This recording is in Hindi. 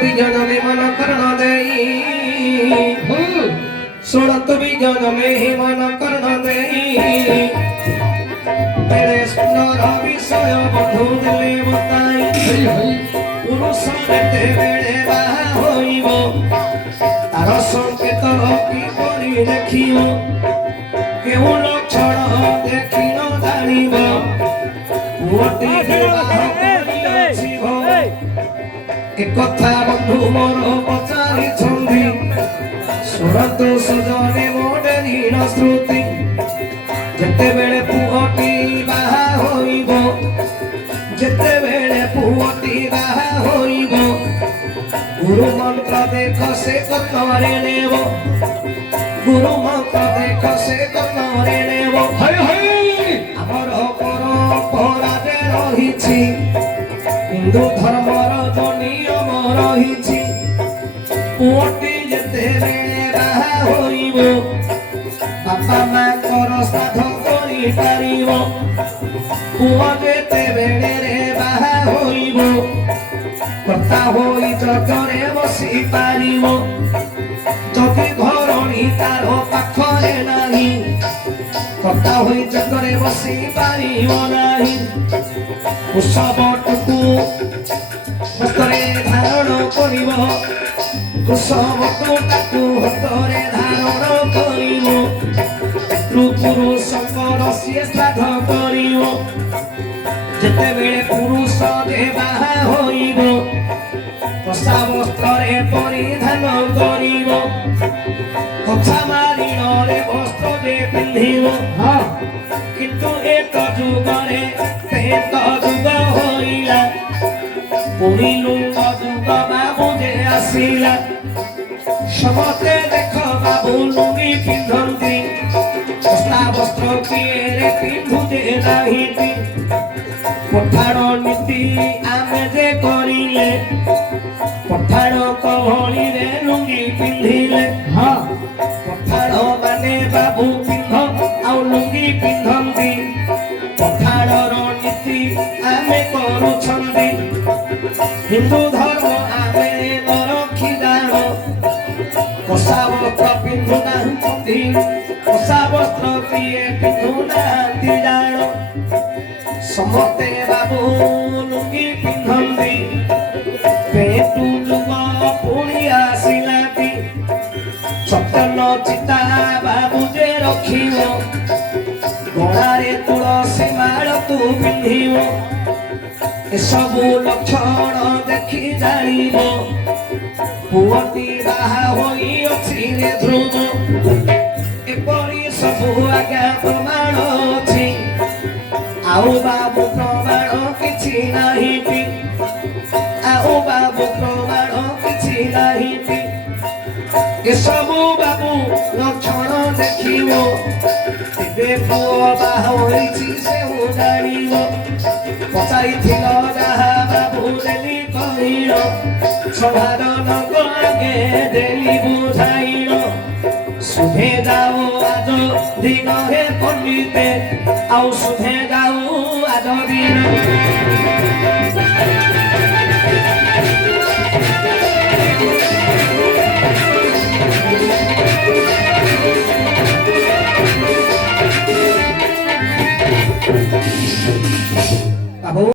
भी जन्म मन कर्ण देई सोड़त भी जन्म मन कर्ण देई तेरे सुंदर विषय बंधु दिले बताई पुरुष नेते बेड़े बाहा होइबो तार संकेत की परि देखिबो केउ लक्षण देखि न जानिबो पुअती विवाह करिअछिबो एकथा बंधु मोर पचारि छन्दी सुरत सुजने मोडरी न श्रुति जेते बेले पुअती बाहा होइबो जेते बेले पुअती बाहा होइबो गुरु मंत्र देख से कतरे नेबो गुरु मंत्र देख से कतरे नेबो हाय हाय हमर परंपरा जे रहिछि हिंदू धर्मर जो नियम रहिछि पुअती जेते बेले बाहा होइबो बापा मां कर साध करि पारिबो पुआ जेते बेले रे बाहा होइबो कर्ता होई जगरे बसी पारिबो जदि घरणी तार पाखरे नाही कर्ता होई जगरे बसी पारिबो नाही कुशबटकु हस्तरे धारण करिबो कुशबटकु हस्तरे धारण करिबो पुरुषଙ୍କର ସିଏ ଶ୍ରାଦ୍ଧ କରିବ ଯେତେବେଳେ ପୁରୁଷ ବାହା ହୋଇବ କଷା ବସ୍ତ୍ରରେ ପରିଧାନ କରିବ କଛା ମାରିଣରେ ବସ୍ତ୍ରରେ ପିନ୍ଧିବ କିନ୍ତୁ ଏକ ଯୁଗରେ ପ୍ରେତ ଯୁଗ ହୋଇଲା ପୁଣି ଲୁଙ୍ଗ ଯୁଗ ବାବୁ ଯେ ଆସିଲା ସମସ୍ତେ ଦେଖ ବାବୁ ଲୁଙ୍ଗି ପିନ୍ଧନ୍ତି वस्त्र किए पिंधुजे नहीं पठाण नीति आमे जे करिले पठाण कहली रे लुंगी पिंधिले हाँ पठाण माने बाबू पिंध आ लुंगी पिंधंती पठाणर नीति आमे करूछंती हिंदू धर्म आमे न रखी जाण कषा वस्त्र पिंधु नाहंती कषा वस्त्र किए पिंधु नाहंती जाण समस्ते बाबू लुंगी पिंधंती पेटू जुग पुणी आसिलाती सतन चिता बाबू जे रखिबो गଳାରେ तुलसी माळ तू पिंधिबो एसबू लक्षण देखि जानिबो पुअती बाहा होइअछि रे ध्रुव एपरि सबु आज्ञा प्रमाण अछि आउ बाबू प्रमाण किछि नाही आउ बाबू प्रमाण किछि नाही एसबु बाबू लक्षण देखिबो तेबे पुଅ बाहा होइछि से जानिबो पचाइथिल जाहा बाबू देली कहिल सभार नग आगे देली बुझाइल सुधे जाओ आज दिन हे पंडिते आउ सुधे जाओ आज दिन